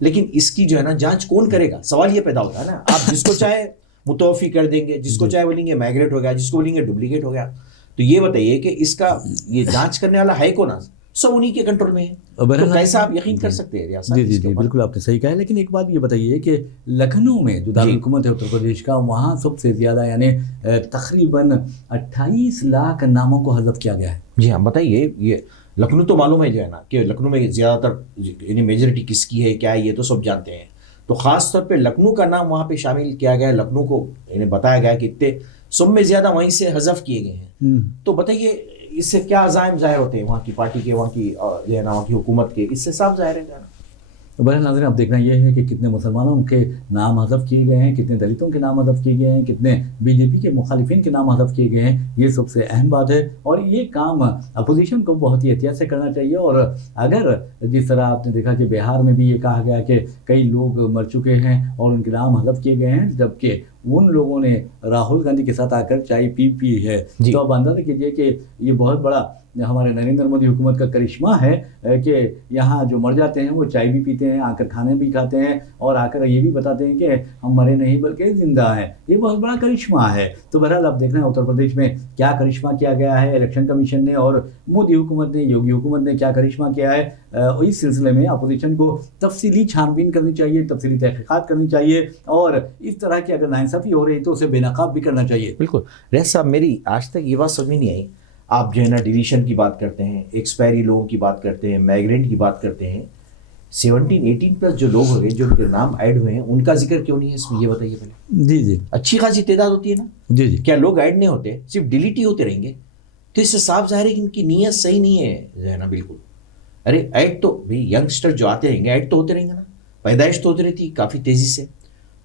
لیکن اس کی جو ہے نا جانچ کون کرے گا؟ سوال یہ پیدا ہوتا ہے نا. آپ جس کو چاہے متوفی کر دیں گے, جس کو چاہے بولیں گے مائگریٹ ہو گیا, جس کو بولیں گے ڈپلیکیٹ ہو گیا. تو یہ بتائیے کہ اس کا یہ جانچ کرنے والا ہے کون؟ سب انہی کے کنٹرول میں ہے. تو کیسا آپ یقین کر سکتے ہیں ریاست؟ جی بالکل آپ نے صحیح کہا ہے. لیکن ایک بات یہ بتائیے کہ لکھنؤ میں جو دارالحکومت ہے اتر پردیش کا, وہاں سب سے زیادہ یعنی تقریباً 28 لاکھ ناموں کو حذف کیا گیا ہے. جی ہاں بتائیے. یہ لکھنؤ تو معلوم ہے جو ہے نا کہ لکھنؤ میں زیادہ تر یعنی میجورٹی کس کی ہے کیا ہے یہ تو سب جانتے ہیں. تو خاص طور پہ لکھنؤ کا نام وہاں پہ شامل کیا گیا ہے. لکھنؤ کو یعنی بتایا گیا کہ اتنے سب میں زیادہ وہیں سے حذف کیے گئے ہیں. تو بتائیے اس سے کیا عزائم ظاہر ہوتے ہیں وہاں کی پارٹی کے, وہاں کی جو ہے نا وہاں کی حکومت کے, اس سے صاف ظاہر ہے نا. بہرحال ناظرین اب دیکھنا یہ ہے کہ کتنے مسلمانوں کے نام حذف کیے گئے ہیں, کتنے دلتوں کے نام حذف کیے گئے ہیں, کتنے بی جے پی کے مخالفین کے نام حذف کیے گئے ہیں. یہ سب سے اہم بات ہے اور یہ کام اپوزیشن کو بہت ہی احتیاط سے کرنا چاہیے. اور اگر جس طرح آپ نے دیکھا کہ بہار میں بھی یہ کہا گیا کہ کئی لوگ مر چکے ہیں اور ان کے نام حذف کیے گئے ہیں, جبکہ ان لوگوں نے راہل گاندھی کے ساتھ آ کر چائے پی ہے. تو آپ اندازہ کیجیے کہ یہ بہت بڑا ہمارے نریندر مودی حکومت کا کرشمہ ہے کہ یہاں جو مر جاتے ہیں وہ چائے بھی پیتے ہیں, آ کر کھانے بھی کھاتے ہیں اور آ کر یہ بھی بتاتے ہیں کہ ہم مرے نہیں بلکہ زندہ ہیں. یہ بہت بڑا کرشمہ ہے. تو بہرحال اب دیکھنا ہے اتر پردیش میں کیا کرشمہ کیا گیا ہے الیکشن کمیشن نے اور مودی حکومت نے, یوگی حکومت نے کیا کرشمہ کیا ہے. اس سلسلے میں اپوزیشن کو تفصیلی چھان بین کرنی چاہیے, تفصیلی تحقیقات کرنی چاہیے اور اس طرح کی اگر ناانصافی ہو رہی تو اسے بے نقاب بھی کرنا چاہیے. بالکل ریاض صاحب, میری آج تک یہ بات سمجھ نہیں آئی. آپ جو ہے نا ڈیلیشن کی بات کرتے ہیں, ایکسپائری لوگوں کی بات کرتے ہیں, مائگرینٹ کی بات کرتے ہیں, 17-18 پلس جو لوگ ہوئے جو ان کے نام ایڈ ہوئے ہیں ان کا ذکر کیوں نہیں ہے اس میں, یہ بتائیے پہلے. جی اچھی خاصی تعداد ہوتی ہے نا. جی کیا لوگ ایڈ نہیں ہوتے, صرف ڈیلیٹ ہی ہوتے رہیں گے؟ تو اس سے صاف ظاہر ہے کہ ان کی نیت صحیح نہیں ہے نا. بالکل. ارے ایڈ تو بھائی ینگسٹر جو آتے رہیں گے ایڈ تو ہوتے رہیں گے نا, پیدائش تو ہوتی رہتی کافی تیزی سے.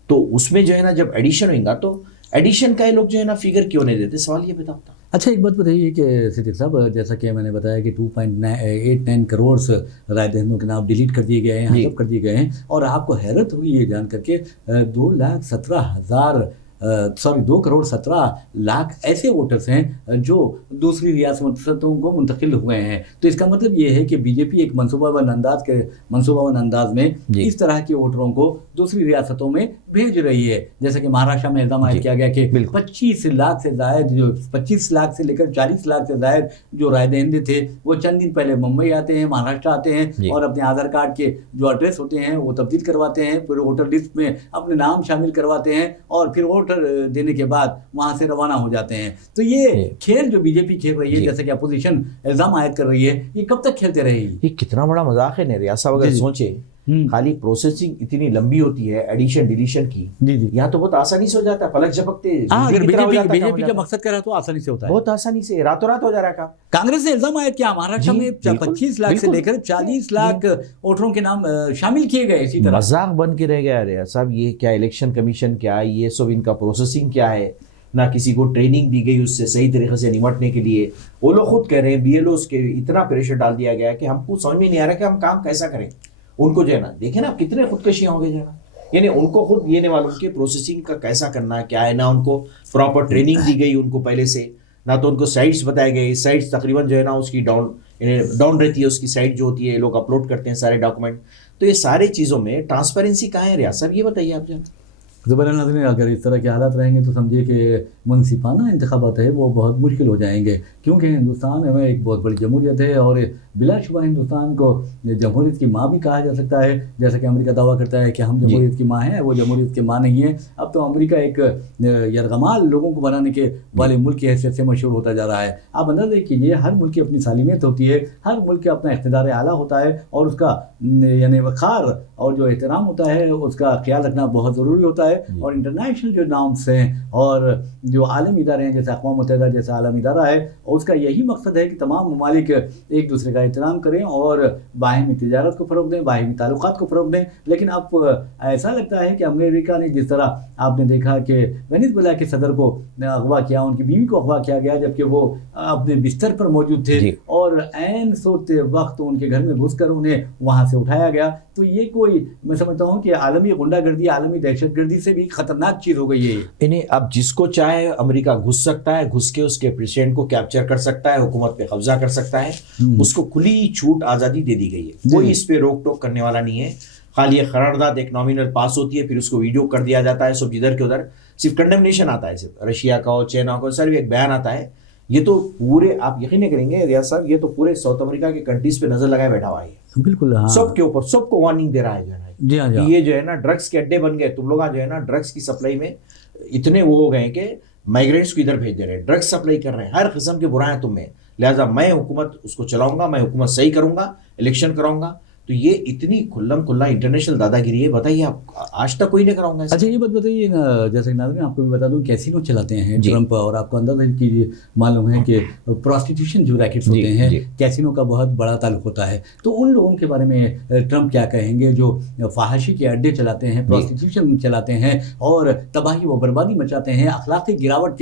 تو اس میں جو ہے نا جب ایڈیشن ہوئے گا تو ایڈیشن کا یہ لوگ جو ہے نا فگر کیوں نہیں دیتے, سوال یہ پیدا ہوتا. اچھا ایک بات بتائیے کہ صدیق صاحب, جیسا کہ میں نے بتایا کہ 2.89 کروڑ رائے دہندوں کے نام ڈیلیٹ کر دیے گئے ہیں, حذف کر دیے گئے ہیں. اور آپ کو حیرت ہوئی یہ جان کر کے 2 کروڑ 17 لاکھ ایسے ووٹرز ہیں جو دوسری ریاستوں کو منتقل ہوئے ہیں. تو اس کا مطلب یہ ہے کہ بی جے پی ایک منصوبہ بند انداز میں اس طرح کے ووٹروں کو دوسری ریاستوں میں بھیج رہی ہے. جیسے کہ مہاراشٹر میں الزام عائد کیا گیا کہ 25 لاکھ سے زائد, جو 25 لاکھ سے لے کر 40 لاکھ سے زائد جو رائے دہندے تھے وہ چند دن پہلے ممبئی آتے ہیں, مہاراشٹر آتے ہیں اور اپنے آدھار کارڈ کے جو ایڈریس ہوتے ہیں وہ تبدیل کرواتے ہیں, پھر ووٹر لسٹ میں اپنے نام شامل کرواتے ہیں اور پھر ووٹر دینے کے بعد وہاں سے روانہ ہو جاتے ہیں. تو یہ کھیل جو بی جے پی کھیل رہی ہے, جیسے کہ اپوزیشن الزام عائد کر رہی ہے, یہ کب تک کھیلتے رہے گی؟ یہ کتنا بڑا مذاق ہے ریاض صاحب. اگر سوچے خالی پروسیسنگ اتنی لمبی ہوتی ہے ایڈیشن ڈیلیشن کی, یہاں تو بہت آسانی سے ہو جاتا ہے, پلک جھپکتے. اگر بی جے پی کا مقصد کر رہا تو آسانی سے ہوتا ہے, بہت آسانی سے راتوں رات ہو جا رہا ہے. کانگریس نے الزام عائد کیا مہاراشٹر میں 25 لاکھ سے لے کر 40 لاکھ ووٹروں کے نام شامل کیے گئے. اسی طرح مذاق بن کے رہ گیا ریاض صاحب. یہ کیا الیکشن کمیشن کیا ہے, یہ سب ان کا پروسیسنگ کیا ہے, نہ کسی کو ٹریننگ دی گئی اس سے صحیح طریقے سے نمٹنے کے لیے. وہ لوگ خود کہہ رہے ہیں, بی ایل اوز کے اتنا پریشر ڈال دیا گیا کہ ہم کو سمجھ میں نہیں آ رہا کہ ہم کام کیسا کریں. ان کو جو ہے نا دیکھیں نا کتنے خودکشیاں ہو گئی جو ہے نا, یعنی ان کو خود یہ نہیں معلوم کہ پروسیسنگ کا کیسا کرنا ہے کیا ہے, نہ ان کو پراپر ٹریننگ دی گئی ان کو پہلے سے, نہ تو ان کو سائٹس بتائے گئے. سائٹس تقریباً جو ہے نا اس کی ڈاؤن رہتی ہے, اس کی سائٹ جو ہوتی ہے, لوگ اپلوڈ کرتے ہیں سارے ڈاکومنٹ. تو یہ ساری چیزوں میں ٹرانسپیرنسی کہاں ہے ریاض صاحب, یہ بتائیے آپ جان. زبردست ناظرین, اگر اس طرح کے حالات رہیں گے تو سمجھیے کہ منصفانہ انتخابات ہے وہ بہت مشکل ہو جائیں گے, کیونکہ ہندوستان میں ایک بہت بڑی جمہوریت ہے اور بلا شبہ ہندوستان کو جمہوریت کی ماں بھی کہا جا سکتا ہے. جیسا کہ امریکہ دعویٰ کرتا ہے کہ ہم جمہوریت کی ماں ہیں, وہ جمہوریت کی ماں نہیں ہے. اب تو امریکہ ایک یرغمال لوگوں کو بنانے کے والے ملک کی حیثیت سے مشہور ہوتا جا رہا ہے. آپ اندازہ کیجیے, ہر ملک کی اپنی سالمیت ہوتی ہے, ہر ملک کا اپنا اقتدار اعلیٰ ہوتا ہے اور اس کا یعنی وقار اور جو احترام ہوتا ہے اس کا خیال رکھنا بہت ضروری ہوتا ہے. اور انٹرنیشنل جو نارمس ہیں اور جو عالمی ادارے ہیں جیسے اقوام متحدہ جیسا عالمی ادارہ ہے, اس کا یہی مقصد ہے کہ تمام ممالک ایک دوسرے کا احترام کریں اور باہمی تجارت کو فروغ دیں, باہمی تعلقات کو فروغ دیں. لیکن اب ایسا لگتا ہے کہ امریکہ نے, جس طرح آپ نے دیکھا کہ وینزویلا کے صدر کو اغوا کیا, ان کی بیوی کو اغوا کیا گیا جبکہ وہ اپنے بستر پر موجود تھے اور عین سوتے وقت ان کے گھر میں گھس کر انہیں وہاں سے اٹھایا گیا. تو یہ کوئی, میں سمجھتا ہوں کہ عالمی غنڈہ گردی, عالمی دہشت گردی سے بھی خطرناک چیز ہو گئی ہے. انہیں اب جس کو چاہے امریکہ گھس سکتا ہے, گھس کے اس کے پریزیڈنٹ کو کیپچر کر سکتا ہے, حکومت پہ قبضہ کر سکتا ہے. اس کو کھلی چھوٹ آزادی دے دی گئی ہے, کوئی اس پہ روک ٹوک کرنے والا نہیں ہے. خالی ایک قرارداد ایک نامینل پاس ہوتی ہے، پھر اس کو ویڈیو کر دیا جاتا ہے، سب ادھر کے ادھر صرف کنڈمنیشن آتا ہے، صرف رشیا کا ہو چائنا کا صرف ایک بیان آتا ہے. یہ تو پورے آپ یقین نہیں کریں گے ریاض صاحب، یہ تو پورے ساؤتھ امریکہ کے کنٹریز پہ نظر لگائے بیٹھا ہوا ہے، بالکل ہاں، سب کے اوپر سب کو وارننگ دے رہا ہے جو ہے جی ہاں جی ہاں. یہ جو ہے نا ڈرگس کے اڈے بن گئے، تم لوگ جو ہے نا ڈرگس کی سپلائی میں اتنے وہ ہو گئے کہ مائیگرینٹس کو ادھر بھیج دے رہے ہیں، ڈرگس سپلائی کر رہے ہیں، ہر قسم کے برائیں تم میں، لہٰذا میں حکومت اس کو چلاؤں گا، میں حکومت صحیح کروں گا، الیکشن کراؤں گا. تو یہ اتنی کھلم کھلا انٹرنیشنل دادا گیری ہے، بتائیے آپ آج تک کوئی نہیں کراؤں گا. اچھا یہ بات بتائیے نا، جیسے کہ ناظرین آپ کو بھی بتا دوں کیسینو چلاتے ہیں ٹرمپ، اور آپ کو اندازہ کیجیے معلوم ہے کہ پروسٹیٹیوشن جو ریکٹس ہوتے ہیں کیسینو کا بہت بڑا تعلق ہوتا ہے. تو ان لوگوں کے بارے میں ٹرمپ کیا کہیں گے جو فحاشی کے اڈے چلاتے ہیں، پروسٹیٹیوشن چلاتے ہیں اور تباہی و بربادی مچاتے ہیں، اخلاقی گراوٹ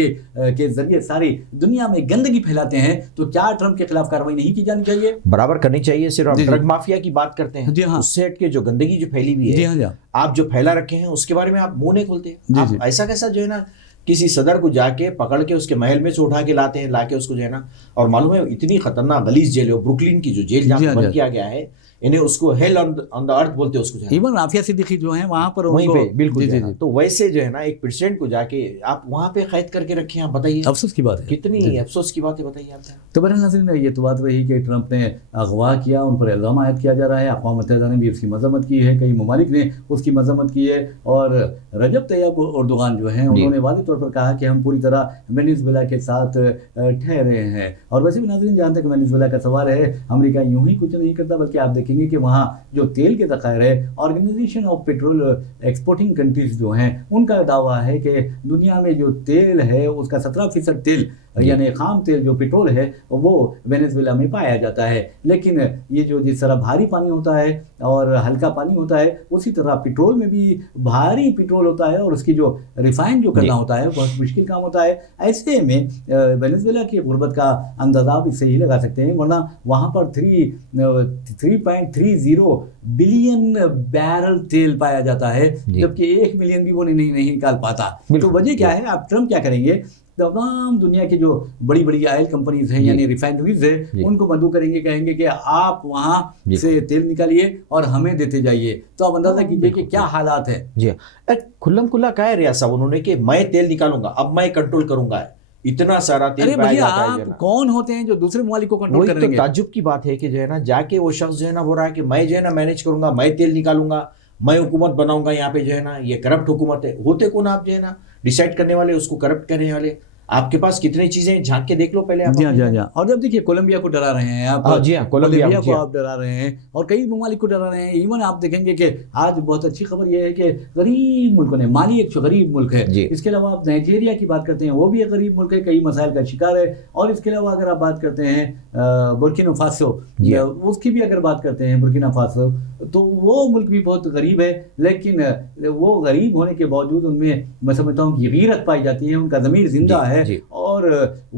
کے ذریعے ساری دنیا میں گندگی پھیلاتے ہیں؟ تو کیا ٹرمپ کے خلاف کارروائی نہیں کی جانی چاہیے؟ برابر کرنی چاہیے. صرف ڈرگ مافیا کی بات کرتے ہیں، جی ہاں، سیٹ کے جو گندگی جو پھیلی ہوئی ہے آپ جو پھیلا رکھے ہیں اس کے بارے میں آپ منہ نہیں کھولتے. آپ ایسا کیسا جو ہے نا کسی صدر کو جا کے پکڑ کے اس کے محل میں سے اٹھا کے لاتے ہیں، لا کے اس کو جو ہے نا، اور معلوم ہے اتنی خطرناک غلیظ جیل ہے بروکلین کی جو جیل جہاں بند کیا گیا ہے، انہیں اس کو ہیل آن دا ارتھ بولتے ہیں اس کو، ایون عافیہ صدیقی جو ہیں وہاں پر وہیں پہ بالکل. تو ویسے جو ہے نا ایک پریزیڈنٹ کو جا کے آپ وہاں پہ قید کر کے رکھے ہیں، آپ بتائیے افسوس کی بات ہے، کتنی افسوس کی بات ہے، بتائیے آپ. تو بہرحال ناظرین یہ تو بات رہی کہ ٹرمپ نے اغوا کیا، ان پر الزام عائد کیا جا رہا ہے، اقوام متحدہ نے بھی اس کی مذمت کی ہے، کئی ممالک نے اس کی مذمت کی ہے، اور رجب طیب اردوغان جو ہیں انہوں نے واضح طور پر کہا کہ ہم پوری طرح وینزویلا کے ساتھ ٹھہرے ہیں. اور ویسے بھی ناظرین جہاں تک وینزویلا کا سوال ہے، امریکہ یوں ہی کچھ نہیں کرتا، بلکہ آپ دیکھیں گے کہ وہاں جو تیل کے ذخائر ہے، organisation of petrol exporting countries جو ہیں ان کا دعویٰ ہے کہ دنیا میں جو تیل ہے اس کا 17% تیل یعنی خام تیل جو پیٹرول ہے وہ وینزویلا میں پایا جاتا ہے. لیکن یہ جو جس طرح بھاری پانی ہوتا ہے اور ہلکا پانی ہوتا ہے، اسی طرح پیٹرول میں بھی بھاری پیٹرول ہوتا ہے اور اس کی جو ریفائن جو کرنا ہوتا ہے بہت مشکل کام ہوتا ہے. ایسے میں وینزویلا کی غربت کا اندازہ آپ اس سے ہی لگا سکتے ہیں، ورنہ وہاں پر 3.30 بلین بیرل تیل پایا جاتا ہے، جبکہ 1 ملین بھی وہ نہیں نکال پاتا. تو وجہ کیا ہے؟ آپ ٹرمپ کیا کریں گے؟ تمام دنیا کی جو بڑی بڑی آئل کمپنیز ہیں یعنی ریفائنریز ہیں ان کو مدعو کریں گے، کہیں گے کہ آپ وہاں سے تیل نکالیے اور ہمیں دیتے جائیے. تو آپ اندازہ کیجئے کہ کیا حالات ہیں. جی کھلم کھلا کہا ہے ریاض صاحب انہوں نے کہ میں تیل نکالوں گا، اب میں کنٹرول کروں گا. اتنا سارا تیل پایا جاتا ہے. آپ کون ہوتے ہیں جو دوسرے ممالک کو کنٹرول کریں گے؟ تعجب کی بات ہے کہ جو ہے نا جا کے وہ شخص جو ہے نا بول رہا ہے کہ میں جو ہے نا مینیج کروں گا، میں تیل نکالوں گا، میں حکومت بناؤں گا یہاں پہ جو ہے نا. یہ کرپٹ حکومت ہے. ہوتے کون آپ جو ہے نا ڈیسائیڈ کرنے والے، اس کو کرپٹ کرنے والے؟ آپ کے پاس کتنی چیزیں جھانک کے دیکھ لو پہلے آپ. جی ہاں. اور جب دیکھیے کولمبیا کو ڈرا رہے ہیں آپ، جی ہاں کولمبیا کو آپ ڈرا رہے ہیں اور کئی ممالک کو ڈرا رہے ہیں. ایون آپ دیکھیں گے کہ آج بہت اچھی خبر یہ ہے کہ غریب ملکوں نے، مالی ایک غریب ملک ہے، اس کے علاوہ آپ نائجیریا کی بات کرتے ہیں وہ بھی ایک غریب ملک ہے، کئی مسائل کا شکار ہے. اور اس کے علاوہ اگر آپ بات کرتے ہیں برکینا فاسو، اس کی بھی اگر بات کرتے ہیں برکینا فاسو، تو وہ ملک بھی بہت غریب ہے، لیکن وہ غریب ہونے کے باوجود ان میں میں سمجھتا ہوں کہ غیرت پائی جاتی ہے، ان کا ضمیر زندہ ہے اور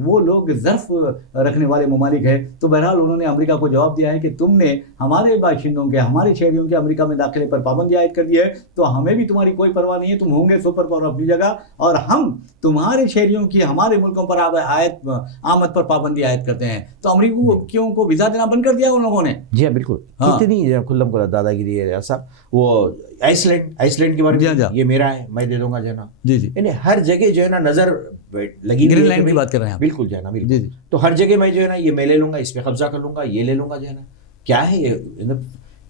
وہ لوگ ظرف رکھنے والے ممالک ہیں. تو بہرحال انہوں نے امریکہ کو جواب دیا ہے کہ تم نے ہمارے باشندوں کے، ہمارے شہریوں کے امریکہ میں داخلے پر پابندی عائد کر دی ہے، تو ہمیں بھی تمہاری کوئی پرواہ نہیں ہے، تم ہوں گے سپر پاور اپنی جگہ، اور ہم تمہارے شہریوں کی ہمارے ملکوں پر آمد پر پابندی عائد کرتے ہیں. تو امریکیوں کو ویزا دینا بند کر دیا ان لوگوں نے. جی بالکل. کتنی کھلم کھلا دادا گیری ہے صاحب. وہ آئس لینڈ کے بارے میں یہ میرا ہے میں دے دوں گا جو ہے نا. یعنی ہر جگہ جو ہے نا نظر لگی گرین لینڈ کی بات کر رہے ہیں بالکل جو ہے نا. بالکل. تو ہر جگہ میں جو ہے نا یہ میں لے لوں گا، اس پہ قبضہ کر لوں گا، یہ لے لوں گا جو ہے نا. کیا ہے یہ؟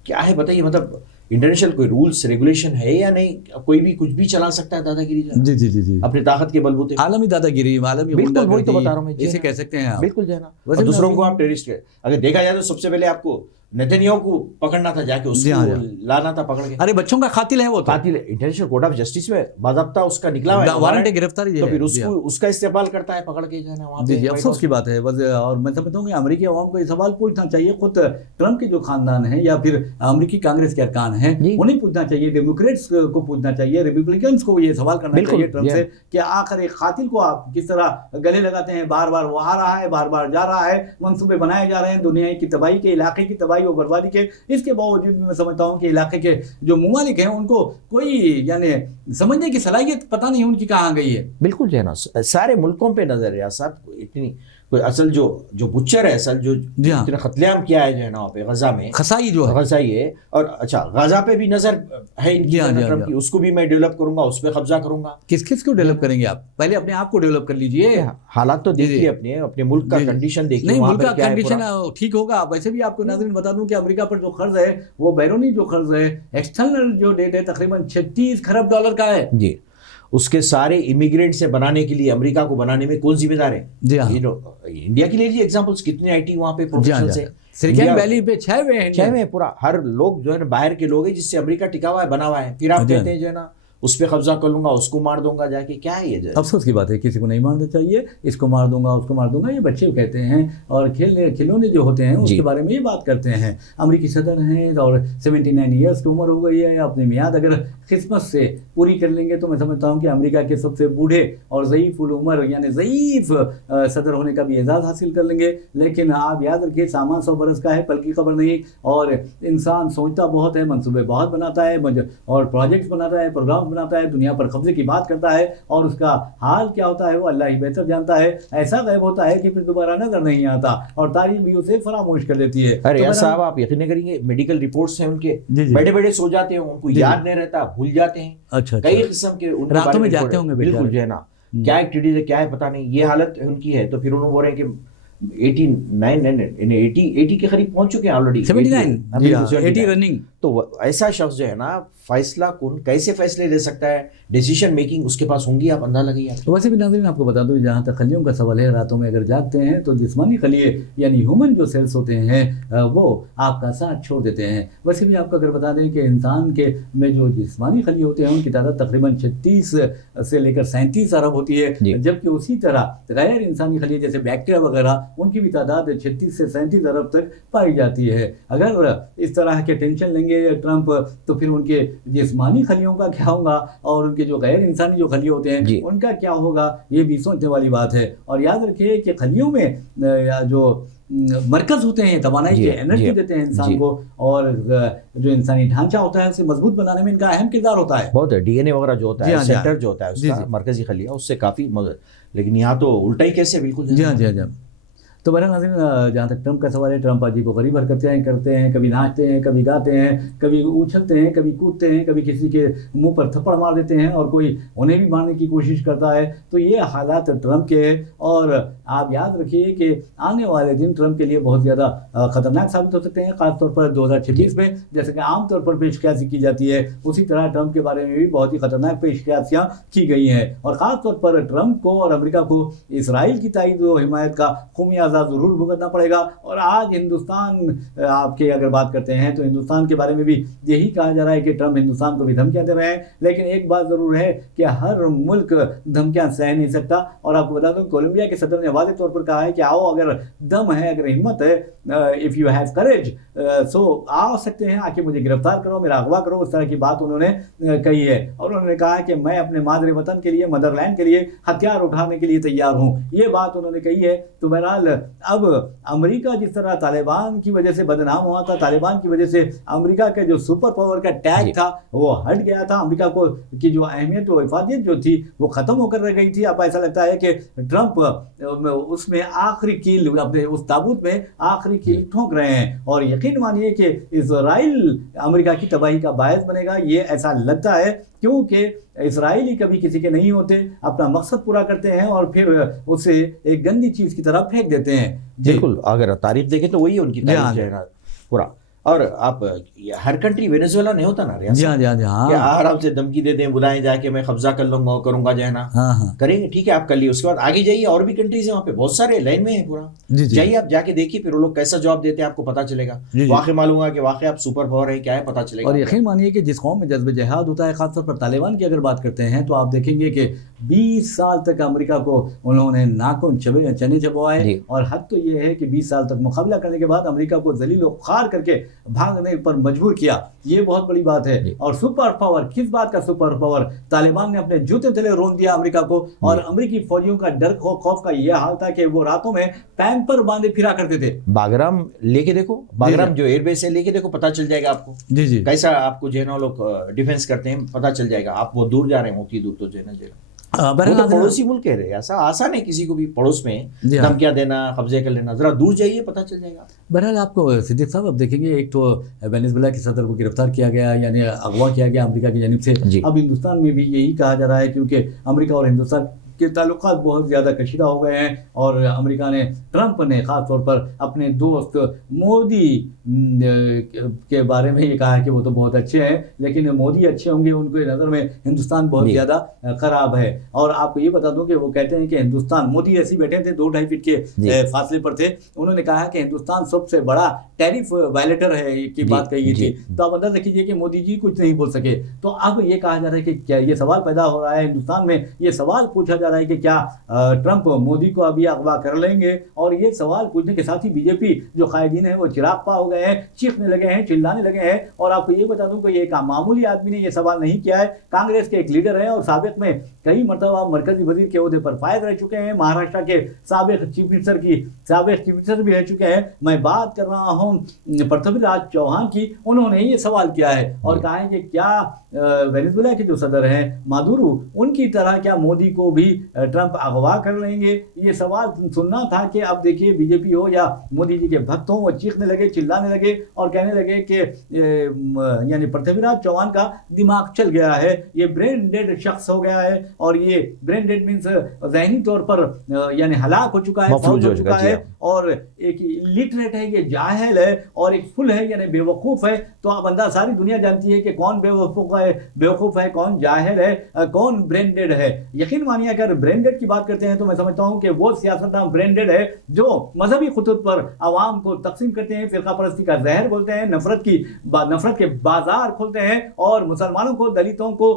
کیا ہے بتائیے. مطلب انٹرنیشنل کوئی رولز ریگولیشن ہے یا نہیں؟ کوئی بھی کچھ بھی چلا سکتا ہے دادا گیری جی اپنی طاقت کے بلبوتے. عالمی دادا گیری، عالمی بالکل وہی تو بتا رہا ہوں میں، جسے کہہ سکتے ہیں بالکل جو ہے نا. دوسروں کو آپ ٹیررسٹ اگر دیکھا جائے تو سب سے پہلے آپ کو نیتنیاہو کو پکڑنا تھا، جا کے اس کو لانا تھا پکڑ کے. ارے بچوں کا قاتل ہے وہ، قاتل ہے. انٹرنیشنل کورٹ آف جسٹس میں باضابطہ اس کا نکلا ہوا ہے وارنٹ گرفتاری، تو پھر اس کا استقبال کرتا ہے پکڑ کے جو ہے نا وہاں پہ. افسوس کی بات ہے. اور میں سمجھتا ہوں کہ امریکی عوام کو یہ سوال پوچھنا چاہیے، خود ٹرمپ کے جو خاندان ہیں یا پھر امریکی کانگریس کے ارکان ہیں انہیں پوچھنا چاہیے، ڈیموکریٹس کو پوچھنا چاہیے، ریپبلکنس کو یہ سوال کرنا چاہیے ٹرمپ سے کہ آخر ایک قاتل کو آپ کس طرح گلے لگاتے ہیں. بار بار وہ آ رہا ہے، بار بار جا رہا ہے، منصوبے بنائے جا رہے ہیں دنیا کی تباہی کے، علاقے کی تباہی و بربادی کے. اس کے باوجود میں سمجھتا ہوں کہ علاقے کے جو ممالک ہیں ان کو کوئی یعنی سمجھنے کی صلاحیت پتہ نہیں ان کی کہاں گئی ہے. بالکل جو ہے نا سارے ملکوں پہ نظر ہے صاحب. اتنی کوئی اصل جو بچر ہے، اصل جو اتنا قتل عام کیا ہے جو ہے نا وہاں پہ غزہ میں، خسائی جو ہے، غزائی ہے، اور اچھا غزہ پہ بھی نظر ہے ان کی ٹرمپ کی، اس کو بھی میں ڈیولپ کروں گا، اس پہ قبضہ کروں گا. کس کو ڈیولپ کریں گے آپ؟ پہلے اپنے آپ کو ڈیولپ کر لیجئے. حالات تو دیکھیے، اپنے ملک کا کنڈیشن دیکھیے. نہیں، ملک کا کنڈیشن ٹھیک ہوگا. ویسے بھی آپ کو ناظرین بتا دوں کہ امریکہ پر جو قرض ہے وہ بیرونی جو قرض ہے ایکسٹرنل جو ڈیٹ ہے تقریباً 36 کھرب ڈالر کا ہے. جی، اس کے سارے امیگرینٹ سے بنانے کے لیے امریکہ کو بنانے میں کون ذمہ دار ہے؟ جی ہاں، انڈیا کی لے لیجیے ایگزامپلس، کتنے آئی ٹی وہاں پہ پروفیشنلز ہیں. سلیکن ویلی پہ 6 میں پورا ہر لوگ جو ہے نا باہر کے لوگ ہیں جس سے امریکہ ٹکا ہوا ہے، بنا ہوا ہے. پھر آپ کہتے ہیں جو ہے نا اس پہ قبضہ کر لوں گا، اس کو مار دوں گا جا کے. کیا ہے یہ؟ افسوس کی بات ہے، کسی کو نہیں مارنا چاہیے. اس کو مار دوں گا، اس کو مار دوں گا، یہ بچے کہتے ہیں، اور کھلونے جو ہوتے ہیں اس کے بارے میں یہ بات کرتے ہیں. امریکی صدر ہیں اور 79 ایئرس کی عمر ہو گئی ہے. اپنی میعاد اگر خدمت سے پوری کر لیں گے تو میں سمجھتا ہوں کہ امریکہ کے سب سے بوڑھے اور ضعیف العمر یعنی ضعیف صدر ہونے کا بھی اعزاز حاصل کر لیں گے. لیکن آپ یاد رکھیے، سامان 100 برس کا ہے، پل کی خبر نہیں. اور انسان سوچتا بہت ہے، منصوبے بہت بناتا ہے، اور پروجیکٹس بناتا ہے، پروگرام بناتا ہے، دنیا پر قبضے کی بات کرتا ہے، اور اس کا حال کیا ہوتا ہے وہ اللہ ہی بہتر جانتا ہے. ایسا غیب ہوتا ہے کہ پھر دوبارہ نظر نہیں آتا اور تاریخ بھی اسے فراموش کر دیتی ہے. ارے صاحب، آپ یقین نہیں کریں گے، میڈیکل رپورٹس ہیں ان کے، بڑے سو جاتے ہیں، ان کو یاد نہیں رہتا، بھول جاتے ہیں. اچھا، کئی قسم کے راتوں میں جاتے ہوں گے بالکل جو ہے نا، کیا ایکٹیویٹیز ہے کیا ہے پتہ نہیں. یہ حالت ان کی ہے. تو پھر انہوں بول رہے ہیں کہ 80 کے قریب پہنچ چکے ہیں آلریڈی. 80 رننگ. تو ایسا شخص جو ہے نا فیصلہ کن کیسے فیصلے لے سکتا ہے؟ ڈیسیشن میکنگ اس کے پاس ہوں گی، آپ اندازہ لگائیے. ویسے بھی ناظرین آپ کو بتا دوں، جہاں تک خلیوں کا سوال ہے، راتوں میں اگر جاگتے ہیں تو جسمانی خلیے یعنی ہیومن جو سیلز ہوتے ہیں وہ آپ کا ساتھ چھوڑ دیتے ہیں. ویسے بھی آپ کو اگر بتا دیں کہ انسان کے میں جو جسمانی خلیے ہوتے ہیں ان کی تعداد تقریباً 36 سے لے کر 37 ارب ہوتی ہے، جبکہ اسی طرح غیر انسانی خلیے جیسے بیکٹیریا وغیرہ ان کی بھی تعداد 36 سے 37 ارب تک پائی جاتی ہے. اگر اس طرح کے ٹینشن لیں گے ٹرمپ تو پھر ان کے جسمانی خلیوں کا کیا ہوگا اور ان کے جو غیر انسانی جو خلیے ہوتے ہیں ان کا کیا ہوگا، یہ بھی سوچنے والی بات ہے. اور یاد رکھیے کہ خلیوں میں جو مرکز ہوتے ہیں توانائی کے، انرجی دیتے ہیں انسان کو، اور جو انسانی ڈھانچہ ہوتا ہے اسے مضبوط بنانے میں ان کا اہم کردار ہوتا ہے. بہت ہے، ڈی این اے وغیرہ جو ہوتا ہے، سینٹر جو ہوتا ہے اس کا مرکزی خلیہ، اس سے کافی مدد. لیکن یہاں تو الٹا ہی کیسے بالکل. جی ہاں. تو بہرحال ناظرین، جہاں تک ٹرمپ کا سوال ہے، ٹرمپ عجیب و غریب حرکتیں کرتے ہیں، کبھی ناچتے ہیں، کبھی گاتے ہیں، کبھی اچھلتے ہیں، کبھی کودتے ہیں، کبھی کسی کے منہ پر تھپڑ مار دیتے ہیں اور کوئی انہیں بھی مارنے کی کوشش کرتا ہے. تو یہ حالات ٹرمپ کے ہیں، اور آپ یاد رکھیے کہ آنے والے دن ٹرمپ کے لیے بہت زیادہ خطرناک ثابت ہو سکتے ہیں، خاص طور پر 2026 میں. جیسے کہ عام طور پر پیش قیاسی کی جاتی ہے، اسی طرح ٹرمپ کے بارے میں بھی بہت ہی خطرناک پیش قیاسیاں کی گئی ہیں. اور خاص طور پر ٹرمپ کو اور امریکہ کو اسرائیل کی تائید و حمایت کا خمیازہ ضرور بھگتنا پڑے گا. اور آج ہندوستان آپ کے اگر بات کرتے ہیں تو ہندوستان کے بارے میں بھی یہی کہا جا رہا ہے کہ ٹرمپ ہندوستان کو بھی دھمکیاں دے رہے ہیں. لیکن ایک بات ضرور ہے کہ ہر ملک دھمکیاں سہ نہیں سکتا. اور آپ کو بتا دوں کولمبیا کے صدر نے واضح طور پر کہا ہے کہ آؤ، اگر دم ہے، اگر ہمت ہے، if you have courage سو آ سکتے ہیں، آ کے مجھے گرفتار کرو، میرا اغوا کرو. اس طرح کی بات انہوں نے کہی ہے. اور انہوں نے کہا کہ میں اپنے مادر وطن کے لیے، مدر لینڈ کے لیے ہتھیار اٹھانے کے لیے تیار ہوں. یہ بات انہوں نے کہی ہے. تو بہرحال اب امریکہ جس طرح طالبان کی وجہ سے بدنام ہوا تھا، طالبان کی وجہ سے امریکہ کے جو سپر پاور کا ٹیگ تھا وہ ہٹ گیا تھا، امریکہ کو کی جو اہمیت و افادیت جو تھی وہ ختم ہو کر رہ گئی تھی. اب ایسا لگتا ہے کہ ٹرمپ اس میں آخری کیل، اپنے اس تابوت میں آخری کیل ٹھونک رہے ہیں. اور یقین مانیے کہ اسرائیل امریکہ کی تباہی کا باعث بنے گا، یہ ایسا لگتا ہے، کیونکہ اسرائیلی کبھی کسی کے نہیں ہوتے، اپنا مقصد پورا کرتے ہیں اور پھر اسے ایک گندی چیز کی طرف پھینک دیتے ہیں. بالکل، اگر تاریخ دیکھیں تو وہی ان کی تاریخ ہے پورا. اور آپ ہر کنٹری وینیزویلا نہیں ہوتا نا ریاست، کہ آرام سے دھمکی دے دیں، بلائیں جا کے میں قبضہ کر لوں گا، کروں گا جو ہے نا، کریں گے، ٹھیک ہے آپ کر لیے. اس کے بعد آگے جائیے، اور بھی کنٹریز ہیں وہاں پہ، بہت سارے لائن میں ہیں پورا. جائیے آپ جا کے دیکھیے، پھر وہ لوگ کیسا جواب دیتے ہیں آپ کو پتا چلے گا. واقع معلوم ہوگا کہ واقعی آپ سپر پاور ہیں، کیا ہے پتا چلے گا. اور یقین مانیے کہ جس قوم میں جذب جہاد ہوتا ہے، خاص طور پر طالبان کی اگر بات کرتے ہیں تو آپ دیکھیں گے کہ 20 سال تک امریکہ کو انہوں نے ناکن چنے چبوائے. اور حد تو یہ ہے کہ 20 سال تک مقابلہ کرنے کے بعد امریکہ کو ذلیل و خوار کر کے بھاگنے پر مجبور کیا. یہ بہت بڑی بات ہے. اور سپر پاور، کس بات کا سپر پاور؟ طالبان نے اپنے جوتے تلے رون دیا امریکہ کو. اور امریکی فوجیوں کا ڈر خوف کا یہ حال تھا کہ وہ راتوں میں پیمپر باندھے پھرا کرتے تھے. باگرام لے کے دیکھو، باگرام جو ایئر بیس ہے لے کے دیکھو، پتا چل جائے گا آپ کو کیسا آپ کو جو ہے نا لوگ ڈیفینس کرتے ہیں، پتا چل جائے گا. آپ وہ دور جا رہے ہیں، ہوتی دور تو جو ہے نا. پڑوسی ملک ہے، ایسا آسان ہے کسی کو بھی پڑوس میں دھمکیاں دینا، قبضے کر لینا، ذرا دور جائیے پتہ چل جائے گا۔ بہرحال آپ کو صدیق صاحب اب دیکھیں گے، ایک تو وینزویلا کے صدر کو گرفتار کیا گیا، یعنی اغوا کیا گیا امریکہ کی جانب سے۔ اب ہندوستان میں بھی یہی کہا جا رہا ہے، کیونکہ امریکہ اور ہندوستان کے تعلقات بہت زیادہ کشیدہ ہو گئے ہیں، اور امریکہ نے، ٹرمپ نے خاص طور پر اپنے دوست مودی کے بارے میں یہ کہا کہ وہ تو بہت اچھے ہیں، لیکن مودی اچھے ہوں گے ان کے نظر میں ہندوستان بہت زیادہ خراب ہے۔ اور آپ کو یہ بتا دوں کہ وہ کہتے ہیں کہ ہندوستان، مودی ایسے بیٹھے تھے 2-2.5 فٹ کے فاصلے پر تھے، انہوں نے کہا کہ ہندوستان سب سے بڑا ٹیرف وائلیٹر ہے کی بات کہی تھی۔ تو آپ اندازہ کیجیے کہ مودی جی کچھ نہیں بول سکے۔ تو اب یہ کہا جا رہا ہے کہ کیا یہ سوال پیدا ہو رہا ہے ہندوستان میں، یہ سوال پوچھا جا رہا ہے کہ کیا ٹرمپ مودی کو ابھی اغوا کر لیں گے؟ اور یہ سوال پوچھنے کے ساتھ ہی بی جے پی جو قائدین ہیں وہ چراغ پا ہو گئے ہیں، چیخنے لگے ہیں، چلانے لگے ہیں۔ اور آپ کو یہ بتا دوں کہ یہ ایک معمولی آدمی نے یہ سوال نہیں کیا ہے، کانگریس کے ایک لیڈر ہیں اور سابق میں کئی مرتبہ مرکزی وزیر کے عہدے پر فائز رہ چکے ہیں، مہاراشٹر کے سابق چیف منسٹر بھی رہ چکے ہیں۔ میں بات کر رہا ہوں پرتھوی راج چوہان کی۔ انہوں نے یہ سوال کیا ہے اور کہا ہے کہ کیا وینزویلا کے جو صدر ہیں مادورو، ان کی طرح کیا مودی کو بھی ٹرمپ اغوا کر لیں گے؟ یہ سوال سننا تھا کہ اب دیکھیے بی جے پی ہو یا مودی جی کے بھکت ہوں، وہ چیخنے لگے، چلانے لگے اور کہنے لگے کہ یعنی پرتھوی راج چوہان کا دماغ چل گیا ہے، یہ برین ڈیڈ شخص ہو گیا ہے۔ اور یہ برین ڈیڈ مینس ذہنی طور پر یعنی ہلاک ہو چکا ہے، فوت ہو چکا ہے، اور ایک لٹریٹ ہے، یہ جاہل ہے، اور ایک فل ہے یعنی بے وقوف ہے۔ تو اب اندازہ ساری دنیا جانتی ہے کہ کون بے وقوف ہے، کون جاہل ہے، کون برین ڈیڈ ہے۔ یقین مانیے اگر برین ڈیڈ کی بات کرتے ہیں تو میں سمجھتا ہوں کہ وہ سیاستدان برین ڈیڈ ہے جو مذہبی خطوط پر عوام کو تقسیم کرتے ہیں، فرقہ پرستی کا زہر بولتے ہیں، نفرت کے بازار کھولتے ہیں، اور مسلمانوں کو، دلتوں کو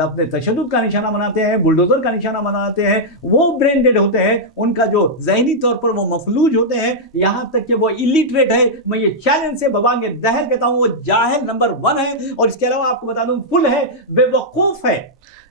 اپنے تشدد کا نشانہ بناتے ہیں، بلڈوزر کا نشانہ بناتے ہیں۔ وہ برین ڈیڈ ہوتے ہیں، ان کا جو ذہنی طور پر وہ مفلوج ہوتے ہیں، یہاں تک کہ وہ الٹریٹ ہے۔ میں یہ چیلنج سے ببانگ دہر کہتا ہوں، وہ جاہل نمبر 1 ہے، اور اس کے علاوہ آپ کو بتا دوں فل ہے، بے وقوف ہے۔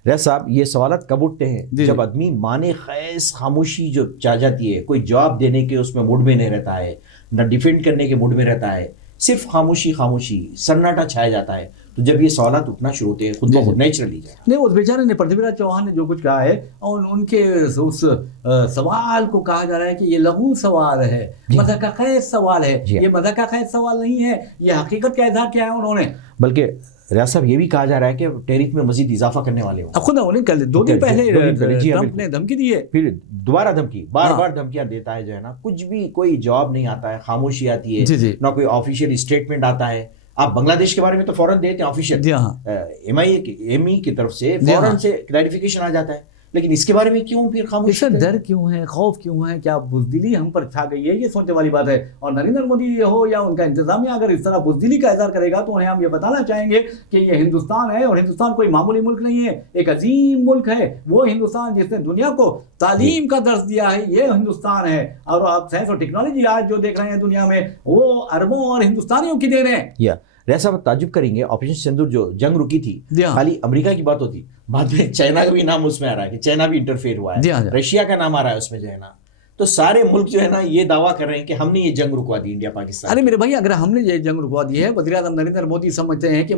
ریاض صاحب، یہ سوالات کب اٹھتے ہیں؟ جب آدمی مانے خیز خاموشی جو چاہ جاتی ہے، کوئی جواب دینے کے اس میں موڈ میں نہیں رہتا ہے، نہ ڈیفینڈ کرنے کے موڈ میں رہتا ہے، صرف خاموشی سناٹا چھایا جاتا ہے، تو جب یہ سوالات اٹھنا شروع ہوتے ہیں خود بخود نیچرلی جائے۔ نہیں، اس بیچارے نے، پرتھوی راج چوہان نے جو کچھ کہا ہے، اور ان کے اس سوال کو کہا جا رہا ہے کہ یہ لغو سوال ہے، مذاق خیز سوال ہے۔ یہ مذاق خیز سوال نہیں ہے، یہ حقیقت کا اظہار کیا ہے انہوں نے۔ بلکہ ریاض صاحب یہ بھی کہا جا رہا ہے کہ ٹیرف میں مزید اضافہ کرنے والے ہوں۔ خود انہیں کل 2 دن پہلے ٹرمپ نے دھمکی دی ہے، پھر دوبارہ دھمکی، بار دھمکیاں دیتا ہے جو ہے نا، کچھ بھی کوئی جواب نہیں آتا ہے، خاموشی آتی ہے، نہ کوئی آفیشیل اسٹیٹمنٹ آتا ہے۔ آپ بنگلہ دیش کے بارے میں تو فوراً دیتے ہیں آفیشیل، ایم ای کی طرف سے فوراً سے کلیریفیکیشن آ جاتا ہے، لیکن اس کے بارے میں کیوں پھر خاموش؟ ڈر کیوں ہے، خوف کیوں ہے، کیا بزدلی ہم پر چھا گئی ہے؟ یہ سوچنے والی بات ہے۔ اور نریندر مودی ہو یا ان کا انتظامیہ اگر اس طرح بزدلی کا اظہار کرے گا تو انہیں ہم یہ بتانا چاہیں گے کہ یہ ہندوستان ہے، اور ہندوستان کوئی معمولی ملک نہیں ہے، ایک عظیم ملک ہے۔ وہ ہندوستان جس نے دنیا کو تعلیم کا درس دیا ہے، یہ ہندوستان ہے۔ اور آپ سائنس اور ٹیکنالوجی آج جو دیکھ رہے ہیں دنیا میں، وہ عربوں اور ہندوستانیوں کی دین ہے۔ ریاض صاحب تعجب کریں گے، آپریشن سندور جو جنگ رکی تھی، خالی امریکہ کی بات ہوتی، بعد میں چائنا کا بھی نام اس میں آ رہا ہے کہ چائنا بھی انٹرفیئر ہوا ہے، رشیا کا نام آ رہا ہے اس میں جو ہے نا۔ تو سارے ملک جو ہے نا یہ دعویٰ کر رہے ہیں کہ ہم نے یہ جنگ رکوا دی، انڈیا پاکستان۔ ارے میرے بھائی، اگر ہم نے یہ جنگ رکوا دی ہے، وزیر اعظم نریندر مودی سمجھتے ہیں کہ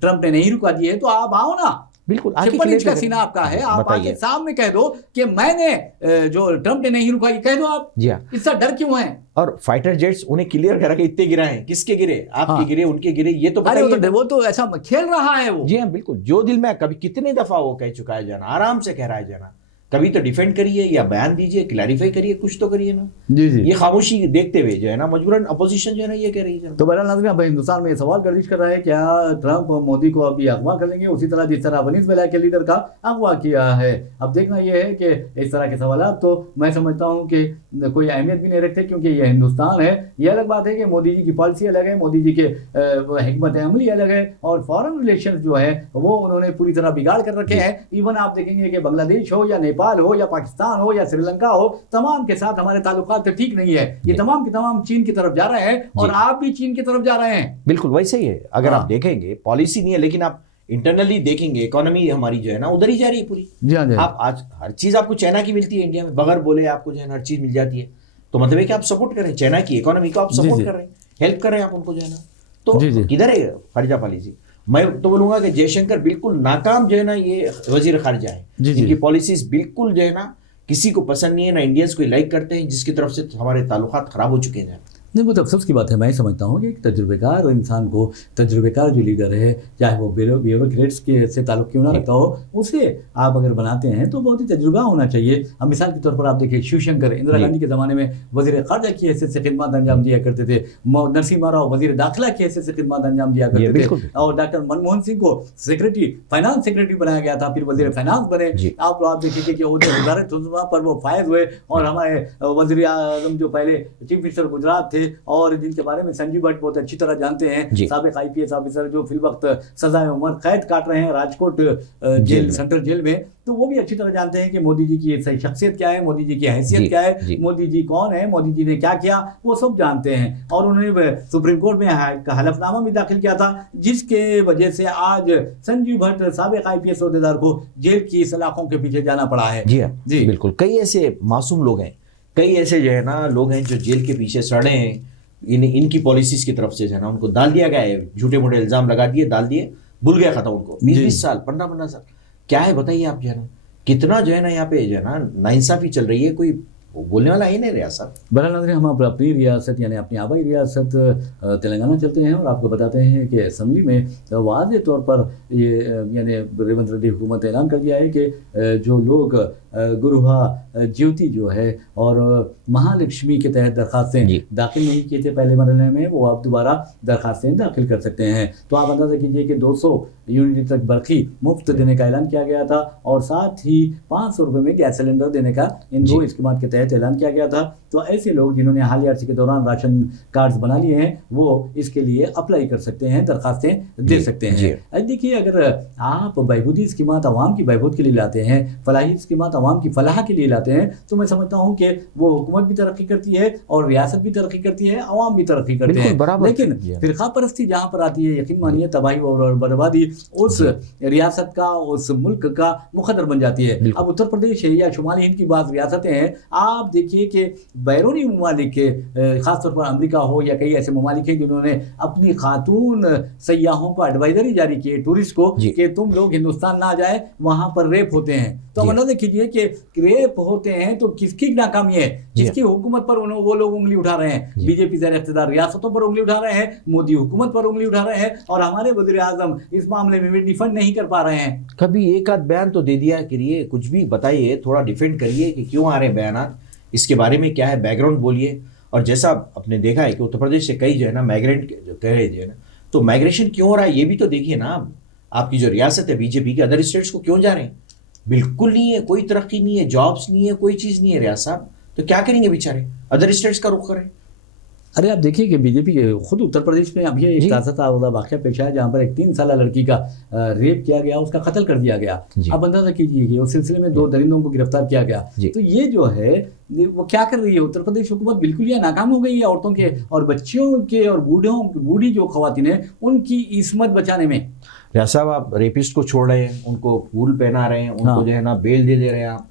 ٹرمپ نے نہیں رکوا دی ہے، تو آپ آؤ نا، بالکل چھپن انچ کا سینہ آپ کا ہے، آپ آگے سامنے کہہ دو کہ میں نے جو ٹرمپ نے نہیں رکوائی، کہہ دو آپ۔ جی ہاں، اس سے ڈر کیوں ہے؟ اور فائٹر جیٹس انہیں کلیئر کرا کہ اتنے گرا ہیں، کس کے گرے؟ آپ کے گرے، ان کے گرے، یہ تو وہ تو ایسا کھیل رہا ہے وہ۔ جی ہاں بالکل، جو دل میں کبھی کتنے دفعہ وہ کہہ چکا ہے جانا، آرام سے کہہ رہا ہے جانا، کبھی تو ڈیفینڈ کریے یا بیان دیجیے، کلیریفائی کریے، کچھ تو کریے نا۔ جی جی، یہ خاموشی دیکھتے ہوئے جو ہے نا مجبوراً اپوزیشن جو ہے نا یہ کہہ رہی ہے۔ تو بہرحال ناظرین، اب ہندوستان میں یہ سوال گردش کر رہا ہے کیا ٹرمپ مودی کو ابھی اغوا کر لیں گے، اسی طرح جس طرح ونیزویلا کے لیڈر کا اغوا کیا ہے؟ اب دیکھنا یہ ہے کہ اس طرح کے سوالات تو میں سمجھتا ہوں کہ کوئی اہمیت بھی نہیں رکھتے، کیونکہ یہ ہندوستان ہے۔ یہ الگ بات ہے کہ مودی جی کی پالیسی الگ ہے، مودی جی کے حکمت عملی الگ ہے، اور فارن ریلیشنز جو ہے وہ انہوں نے پوری طرح بگاڑ کر رکھے ہیں۔ ایون آپ دیکھیں گے کہ بنگلہ دیش ہو یا نیپال ہو یا پاکستان ہو یا سری لنکا ہو، تمام کے ساتھ ہمارے تعلقات ٹھیک نہیں ہے۔ یہ تمام کے تمام چین کی طرف جا رہے ہیں، اور آپ بھی چین کی طرف جا رہے ہیں۔ بالکل ویسا ہی ہے، اگر آپ دیکھیں گے پالیسی نہیں ہے، لیکن آپ انٹرنلی دیکھیں گے اکانومی ہماری جو ہے نا ادھر ہی جا رہی ہے پوری۔ آپ آج ہر چیز آپ کو چائنا کی ملتی ہے انڈیا میں، بغیر بولے آپ کو جو ہے نا ہر چیز مل جاتی ہے، تو مطلب ہے کہ آپ سپورٹ کریں چائنا کی اکانومی کو، آپ سپورٹ کر رہے ہیں، ہیلپ کر رہے ہیں آپ ان کو جو ہے نا۔ تو کدھر ہے خارجہ پالیسی؟ میں تو بولوں گا کہ جے شنکر بالکل ناکام جو ہے نا یہ وزیر خارجہ ہے. ان کی پالیسیز بالکل جو ہے نا کسی کو پسند نہیں ہے، نہ انڈینس کو لائک کرتے ہیں، جس کی طرف سے ہمارے تعلقات خراب ہو چکے ہیں. نہیں، بہت افسوس کی بات ہے. میں سمجھتا ہوں کہ ایک تجربہ کار انسان کو، تجربہ کار جو لیڈر ہے، چاہے وہ بیوروکریٹس کے سے تعلق کیوں نہ رکھتا ہو، اسے آپ اگر بناتے ہیں تو بہت ہی تجربہ ہونا چاہیے. اب مثال کے طور پر آپ دیکھیں شیو شنکر اندرا گاندھی کے زمانے میں وزیر خارجہ کی حیثیت سے خدمات انجام دیا کرتے تھے، نرسمہا راؤ وزیر داخلہ کی حیثیت سے خدمات انجام دیا کرتے تھے، اور ڈاکٹر منموہن سنگھ کو سیکرٹری فائنانس سیکرٹری بنایا گیا تھا، پھر وزیر فائنانس بنے. آپ دیکھیے کہ وزارت پر وہ فائز ہوئے. اور ہمارے وزیر اعظم جو پہلے چیف منسٹر گجرات تھے اور جن کے بارے میں سنجیو بٹ بہت اچھی طرح جانتے ہیں، سابق آئی پی ایس آفیسر جو فی الوقت سزائے عمر قید کاٹ رہے ہیں راجکوٹ جیل، سینٹرل جیل میں، تو وہ بھی اچھی طرح جانتے ہیں کہ مودی جی کی صحیح شخصیت کیا ہے، مودی جی کی حیثیت کیا ہے، مودی جی کون ہے، مودی جی نے کیا کیا، وہ سب جانتے ہیں. اور انہوں نے سپریم کورٹ میں حلف نامہ بھی داخل کیا تھا، جس کے وجہ سے آج سنجیو بھٹ سابق آئی پی ایس عہدیدار کو جیل کی سلاخوں کے پیچھے جانا پڑا ہے. جی بالکل. کئی ایسے معصوم لوگ ہیں، کئی ایسے جو ہے نا لوگ ہیں جو جیل کے پیچھے سڑے ہیں. ان کی پالیسیز کی طرف سے جو ہے نا ان کو ڈال دیا گیا ہے، جھوٹے موٹے الزام لگا دیے، ڈال دیے، بھول گیا ختم ان کو. 20 سال 15 سال کیا ہے بتائیے آپ جو ہے نا، کتنا جو ہے نا یہاں پہ جو ہے نا ناانصافی چل رہی ہے، کوئی بولنے والا ہی نہیں ریاست. بہرحال ناظرین، ہم اپنی ریاست یعنی اپنی آبائی ریاست تلنگانہ چلتے ہیں اور آپ کو بتاتے ہیں کہ اسمبلی میں واضح طور پر یہ یعنی ریونت ریڈی حکومت نے اعلان کر دیا ہے کہ جو لوگ گروہا جیوتی جو ہے اور مہالکشمی کے تحت درخواستیں داخل نہیں کیے تھے پہلے مرحلے میں، وہ آپ دوبارہ درخواستیں داخل کر سکتے ہیں. تو آپ اندازہ کیجئے کہ 200 یونٹ تک برقی مفت دینے کا اعلان کیا گیا تھا، اور ساتھ ہی 500 روپے میں گیس سلنڈر دینے کا ان دو اسکیمات کے تحت اعلان کیا گیا تھا. تو ایسے لوگ جنہوں نے حالیہ عرصے کے دوران راشن کارڈز بنا لیے ہیں وہ اس کے لیے اپلائی کر سکتے ہیں، درخواستیں دے سکتے ہیں. دیکھیے، اگر آپ بہبودی اسکیمات عوام کی بہبود کے لیے لاتے ہیں، فلاحی اسکیمات عوام کی فلاح کے لیے لاتے ہیں، تو میں سمجھتا ہوں کہ وہ حکومت بھی ترقی کرتی ہے اور ریاست بھی ترقی کرتی ہے، عوام بھی ترقی کرتے ہیں. لیکن فرقہ پرستی جہاں پر آتی ہے، یقین مانیے تباہی اور بربادی اس ریاست کا، اس ملک کا مقدر بن جاتی ہے. اب اتر پردیش ہے یا شمالی ہند کی بعض ریاستیں ہیں، آپ دیکھیے کہ بیرونی ممالک کے، خاص طور پر امریکہ ہو یا کئی ایسے ممالک ہیں جنہوں نے اپنی خاتون سیاحوں کو ایڈوائزری جاری کی ہے، ٹورسٹ کو، کہ تم لوگ ہندوستان نہ جائے، وہاں پر ریپ ہوتے ہیں. تو ہم اندازہ کیجئے کہ ریپ ہوتے ہیں تو کس کی ناکامی ہے؟ جس کی حکومت پر وہ لوگ انگلی اٹھا رہے ہیں. بی جے پی زیر اقتدار ریاستوں پر انگلی اٹھا رہے ہیں، مودی حکومت پر انگلی اٹھا رہے ہیں، اور ہمارے وزیر اعظم اس معاملے میں بھی ڈیفینڈ نہیں کر پا رہے ہیں. کبھی ایک آدھ بیان تو دے دیا کریے، کچھ بھی بتائیے، تھوڑا ڈیفینڈ کریے کہ کیوں آ رہے ہیں بیانات، اس کے بارے میں کیا ہے بیک گراؤنڈ بولیے. اور جیسا آپ نے دیکھا ہے کہ اتر پردیش سے کئی جو ہے نا مائیگرینٹ جو کہہ رہے جو ہے نا، تو مائیگریشن کیوں ہو رہا ہے یہ بھی تو دیکھیے نا. آپ کی جو ریاست ہے بی جے پی کے، ادر اسٹیٹس کو کیوں جا رہے ہیں؟ بالکل نہیں ہے، کوئی ترقی نہیں ہے، جابس نہیں ہے، کوئی چیز نہیں ہے ریاست صاحب. تو کیا کریں گے بیچارے؟ ادر اسٹیٹس کا رخ کریں. ارے آپ دیکھیے کہ بی جے پی خود اتر پردیش میں ابھی ایک تازہ تازہ واقعہ پیش آیا جہاں پر ایک 3 سالہ لڑکی کا ریپ کیا گیا، اس کا قتل کر دیا گیا. اب اندازہ کیجیے کہ اس سلسلے میں 2 درندوں کو گرفتار کیا گیا. تو یہ جو ہے وہ کیا کر رہی ہے اتر پردیش حکومت؟ بالکل یہ ناکام ہو گئی ہے عورتوں کے اور بچیوں کے اور بوڑھی جو خواتین ہیں ان کی عصمت بچانے میں. ریاض صاحب، آپ ریپسٹ کو چھوڑ رہے ہیں، ان کو پھول پہنا رہے ہیں، ان کو جو ہے نا بیل دے رہے ہیں آپ،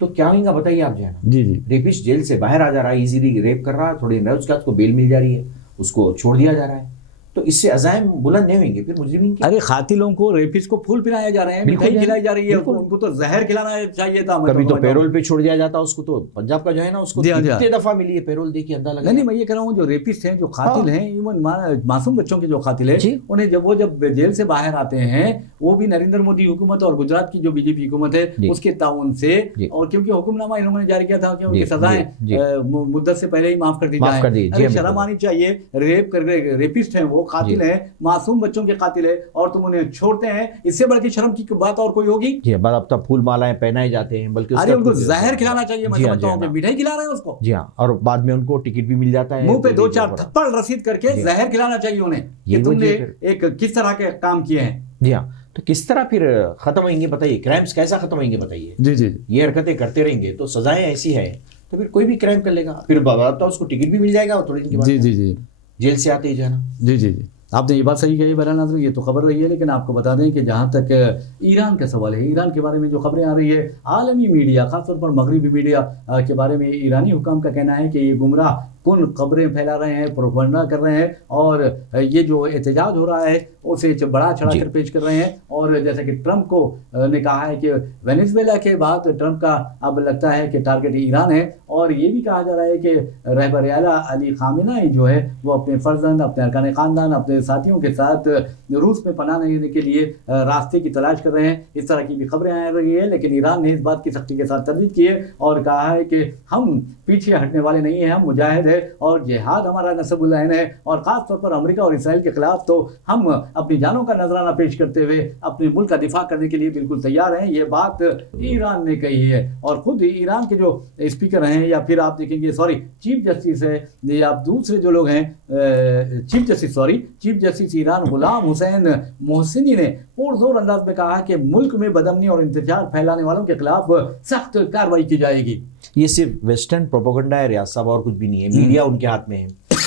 تو کیا ہوئیں گا بتائیے آپ جو ہے نا. ریپسٹ جیل سے باہر آ جا رہا ہے، ایزیلی ریپ کر رہا ہے، تھوڑی دیر اس کے بعد کو بیل مل جا رہی ہے، اس کو چھوڑ دیا جا رہا ہے. تو اس سے عزائم بلند نہیں ہوئیں گے پھر مجرمین کے. ارے قاتلوں کو، ریپسٹ کو پھول پلایا جا رہے ہیں، مٹھائی کھلائی جا رہی ہے، ان کو تو زہر کھلانا چاہیے تھا. کبھی تو پیرول پہ چھوڑ دیا جاتا اس کو. تو پنجاب کا جو ہے نا اس کو کتنے دفعہ ملی ہے پیرول، دیکھیے اندازہ لگا. نہیں، میں یہ کہہ رہا ہوں جو ریپسٹ ہیں، جو قاتل ہیں، ایون معصوم بچوں کے جو قاتل ہیں، انہیں جب جیل سے باہر آتے ہیں، وہ بھی نریندر مودی حکومت اور گجرات کی جو بی جے پی حکومت ہے اس کے تعاون سے، اور کیونکہ حکم نامہ انہوں نے جاری کیا تھا کہ ان کی سزائیں مدت سے پہلے ہی معاف کر دی جائیں. شرم آنی چاہیے. ریپسٹ ہیں، وہ قاتل ہیں، معصوم بچوں کے قاتل ہے، اور تم انہیں چھوڑتے ہیں. اس سے بڑھ کے شرم کی بات اور کوئی ہوگی؟ جی، بعد اب تک پھول مالائیں پہنائے جاتے ہیں، بلکہ ارے ان کو زہر کھلانا چاہیے. میں سمجھتا ہوں کہ مٹھائی کھلا رہے ہیں اس کو. جی ہاں، اور بعد میں ان کو ٹکٹ بھی مل جاتا ہے، منہ پہ 2-4 تھپڑ رسید کر کے زہر کھلانا چاہیے انہیں کہ تم نے ایک کس طرح کے کام کیے ہیں. جی ہاں. تو کس طرح پھر ختم ہوئیں گے بتائیے؟ کرائمز کیسا ختم ہوئیں گے بتائیے؟ جی یہ حرکتیں کرتے رہیں گے تو سزائیں ایسی ہے تو پھر کوئی بھی کرائم کر لے گا، پھر باضابطہ اس کو ٹکٹ بھی مل جائے گا، اور تھوڑے دن کے بعد جیل سے آتے ہی جو ہے نا. جی آپ نے یہ بات صحیح کہی. بہرحال ناظرین، یہ تو خبر رہی ہے، لیکن آپ کو بتا دیں کہ جہاں تک ایران کا سوال ہے، ایران کے بارے میں جو خبریں آ رہی ہے، عالمی میڈیا خاص طور پر مغربی میڈیا کے بارے میں ایرانی حکام کا کہنا ہے کہ یہ گمراہ کن خبریں پھیلا رہے ہیں، پروپیگنڈا کر رہے ہیں، اور یہ جو احتجاج ہو رہا ہے اسے بڑا چڑھا کر پیش کر رہے ہیں. اور جیسا کہ ٹرمپ کو نے کہا ہے کہ وینیزویلا کے بعد ٹرمپ کا اب لگتا ہے کہ ٹارگٹ ایران ہے. اور یہ بھی کہا جا رہا ہے کہ رہبر اعلیٰ علی خامنہ ای جو ہے وہ اپنے فرزند، اپنے ارکان خاندان، اپنے ساتھیوں کے ساتھ روس میں پناہ لینے کے لیے راستے کی تلاش کر رہے ہیں. اس طرح کی بھی خبریں آ رہی ہے، لیکن ایران نے اس بات کی سختی کے ساتھ تردید کی ہے اور کہا ہے کہ ہم پیچھے ہٹنے والے نہیں ہیں، ہم مجاہد ہیں اور جہاد ہمارا نصب العین ہے. اور خاص طور پر امریکہ اور اسرائیل کے خلاف تو ہم اپنی جانوں کا نذرانہ پیش کرتے ہوئے اپنے ملک کا دفاع کرنے کے لیے بالکل تیار ہیں. یہ بات ایران نے کہی ہے. اور خود ایران کے جو اسپیکر ہیں، یا پھر آپ دیکھیں گے چیف جسٹس ہے، یا دوسرے جو لوگ ہیں چیف جسٹس ایران غلام حسین محسنی نے پرزور انداز میں کہا کہ ملک میں بدامنی اور انتشار پھیلانے والوں کے خلاف سخت کارروائی کی جائے گی. یہ صرف ویسٹرن پروپیگنڈا ہے ریاض صاحب، اور کچھ بھی نہیں ہے. میڈیا ان کے ہاتھ میں ہے.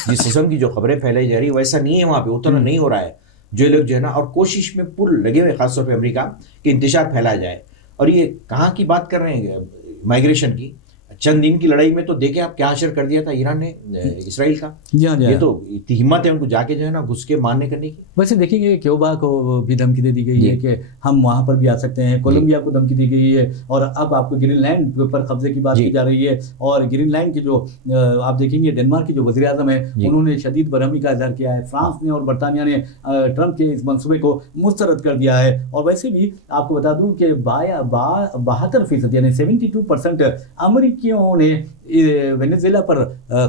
جس قسم کی جو خبریں پھیلائی جا رہی ہے ویسا نہیں ہے، وہاں پہ اتنا نہیں ہو رہا ہے. جو لوگ جو ہے نا، اور کوشش میں پل لگے ہوئے خاص طور پہ امریکہ کہ انتشار پھیلایا جائے. اور یہ کہاں کی بات کر رہے ہیں؟ مائگریشن کی. چند دن کی لڑائی میں تو دیکھیں آپ کیا حشر کر دیا تھا ایران نے اسرائیل کا. یہ تو اتنی ہمت ہے ان کو جا کے جو ہے نا گھس کے مارنے کرنے کی. ویسے دیکھیں گے کیوبا کو بھی دھمکی دے دی گئی ہے کہ ہم وہاں پر بھی آ سکتے ہیں. کولمبیا کو دھمکی دی گئی ہے. اور اب آپ کو گرین لینڈ پر قبضے کی بات کی جا رہی ہے. اور گرین لینڈ کی جو آپ دیکھیں گے ڈنمارک کے جو وزیر اعظم ہے انہوں نے شدید برہمی کا اظہار کیا ہے. فرانس نے اور برطانیہ نے ٹرمپ کے اس منصوبے کو مسترد کر دیا ہے. اور ویسے بھی آپ کو بتا دوں کہ 72% یعنی 72% امریکیوں نے وینیزویلا پر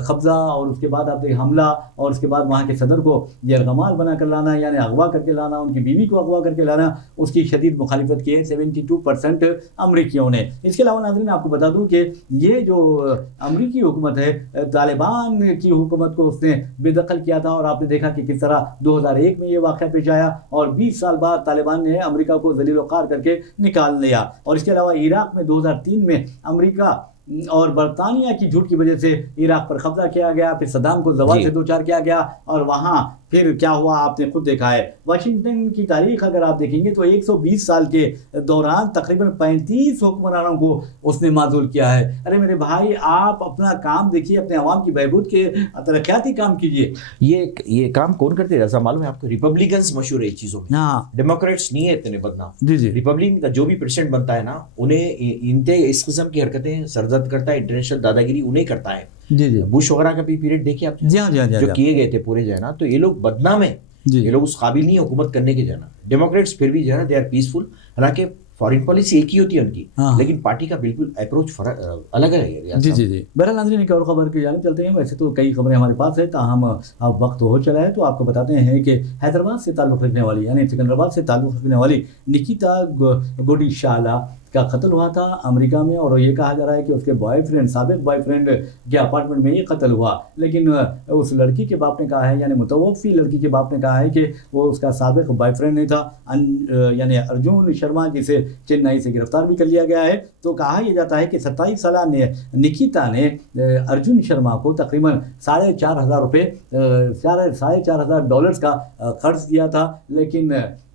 قبضہ اور اس کے بعد آپ دیکھیں حملہ اور اس کے بعد وہاں کے صدر کو یرغمال بنا کر لانا، یعنی اغوا کر کے لانا، ان کی بیوی کو اغوا کر کے لانا، اس کی شدید مخالفت کی ہے 72% امریکیوں نے. اس کے علاوہ ناظرین آپ کو بتا دوں کہ یہ جو امریکی حکومت ہے طالبان کی حکومت کو اس نے بے دخل کیا تھا. اور آپ نے دیکھا کہ کس طرح 2001 میں یہ واقعہ پیش آیا اور 20 سال بعد طالبان نے امریکہ کو ذلیل و خوار کر کے نکال لیا. اور اس کے علاوہ عراق میں 2003 میں امریکہ اور برطانیہ کی جھوٹ کی وجہ سے عراق پر قبضہ کیا گیا، پھر صدام کو زوال سے دوچار کیا گیا اور وہاں پھر کیا ہوا آپ نے خود دیکھا ہے. واشنگٹن کی تاریخ اگر آپ دیکھیں گے تو 120 سال کے دوران تقریباً 35 حکمرانوں کو اس نے معزول کیا ہے. ارے میرے بھائی آپ اپنا کام دیکھیے، اپنے عوام کی بہبود کے ترقیاتی کام کیجیے. یہ کام کون کرتے رضا معلوم ہے آپ کو؟ ریپبلکنز مشہور ہے چیزوں میں. ہاں، ڈیموکریٹس نہیں ہے اتنے بدنام. جی ریپبلکن کا جو بھی پریزیڈنٹ بنتا ہے نا انہیں انتہائی اس قسم کی حرکتیں سرزد کرتا ہے، انٹرنیشنل دادا گیری انہیں کرتا ہے. بش وغیرہ کا بھی پیریڈ دیکھیے آپ جو کیے گئے تھے پورے جو ہے نا، تو یہ لوگ بدنام ہیں. یہ لوگ اس قابل نہیں حکومت کرنے کے جو ہے نا. ڈیموکریٹس پھر بھی جو ہے نا دے آر پیسفل، حالانکہ فارن پالیسی ایک ہی ہوتی ہے ان کی، لیکن پارٹی کا بالکل اپروچ الگ ہے. جی بہرحال ناظرین ایک اور خبر کی جانب چلتے ہیں. ویسے تو کئی خبریں ہمارے پاس ہیں، تاہم اب وقت ہو چلا ہے تو آپ کو بتاتے ہیں کہ حیدرآباد سے تعلق رکھنے والی یعنی سکندرآباد سے تعلق رکھنے والی نکیتا گوڈیشالا کا قتل ہوا تھا امریکہ میں. اور یہ کہا جا رہا ہے کہ اس کے سابق بوائے فرینڈ کے اپارٹمنٹ میں یہ قتل ہوا. لیکن اس لڑکی کے باپ نے کہا ہے، یعنی متوفی لڑکی کے باپ نے کہا ہے کہ وہ اس کا سابق بوائے فرینڈ نہیں تھا، یعنی ارجن شرما، جسے چنئی سے گرفتار بھی کر لیا گیا ہے. تو کہا یہ جاتا ہے کہ 27 سالہ نکیتا نے ارجن شرما کو تقریباً $4,500 کا قرض دیا تھا. لیکن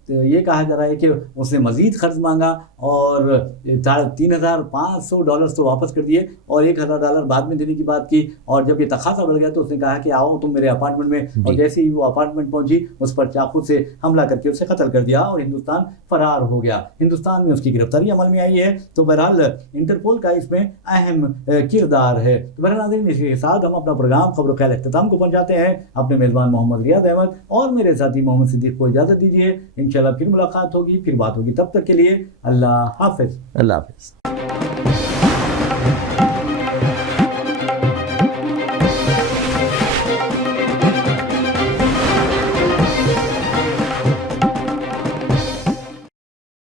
یہ کہا جا رہا ہے کہ اس نے مزید قرض مانگا اور $3,500 تو واپس کر دیے اور $1,000 بعد میں دینے کی بات کی. اور جب یہ تقاضا بڑھ گیا تو اس نے کہا کہ آؤ تم میرے اپارٹمنٹ میں. اور جیسے ہی وہ اپارٹمنٹ پہنچی اس پر چاقو سے حملہ کر کے اسے قتل کر دیا اور ہندوستان فرار ہو گیا. ہندوستان میں اس کی گرفتاری عمل میں آئی ہے. تو بہرحال انٹرپول کا اس میں اہم کردار ہے. تو بہرحال اس کے ساتھ ہم اپنا پروگرام خبر و خیال اختتام کو پہنچاتے ہیں. اپنے میزبان محمد ریاض احمد اور میرے ساتھی محمد صدیق کو اجازت دیجیے. انشاءاللہ پھر ملاقات ہوگی، پھر بات ہوگی. تب تک کے لیے اللہ حافظ. اللہ حافظ.